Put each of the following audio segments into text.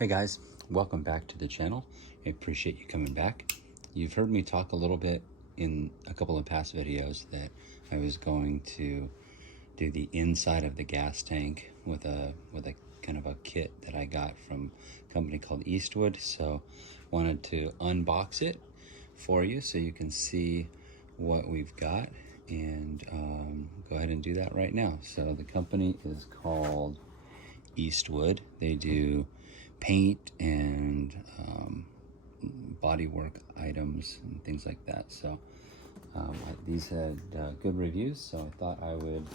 Hey guys, welcome back to the channel. I appreciate you coming back. You've heard me talk a little bit in a couple of past videos that I was going to do the inside of the gas tank with a kind of a kit that I got from a company called Eastwood. So wanted to unbox it for you so you can see what we've got, and go ahead and do that right now. So the company is called Eastwood. They do paint and bodywork items and things like that. So these had good reviews, so I thought I would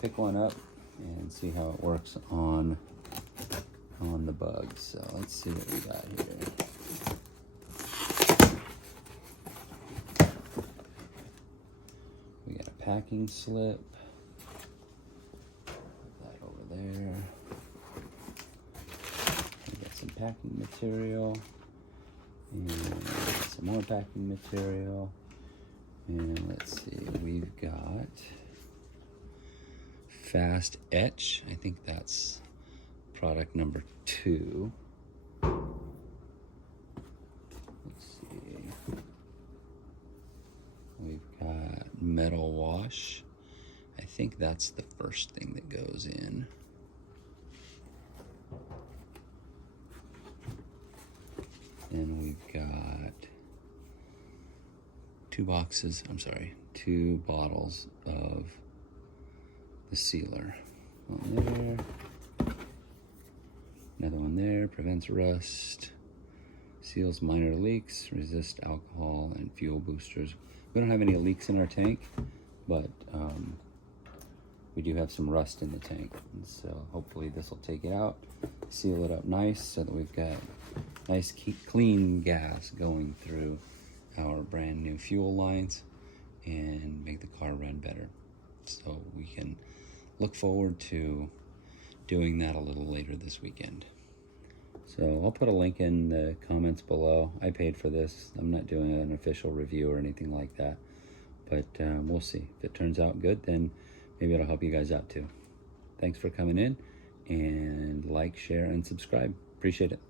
pick one up and see how it works on the bugs. So let's see what we got here. We got a packing slip. Put that over there. Some packing material and some more packing material, and let's see, we've got fast etch. I think that's product number 2. Let's see, we've got metal wash. I think that's the first thing that goes in. Then we've got 2 bottles of the sealer. One there, another one there, prevents rust, seals minor leaks, resists alcohol and fuel boosters. We don't have any leaks in our tank, but we do have some rust in the tank, and so hopefully this will take it out, seal it up nice so that we've got nice clean gas going through our brand new fuel lines and make the car run better. So we can look forward to doing that a little later this weekend. So I'll put a link in the comments below. I paid for this. I'm not doing an official review or anything like that, but we'll see. If it turns out good, then maybe it'll help you guys out too. Thanks for coming in, and like, share, and subscribe. Appreciate it.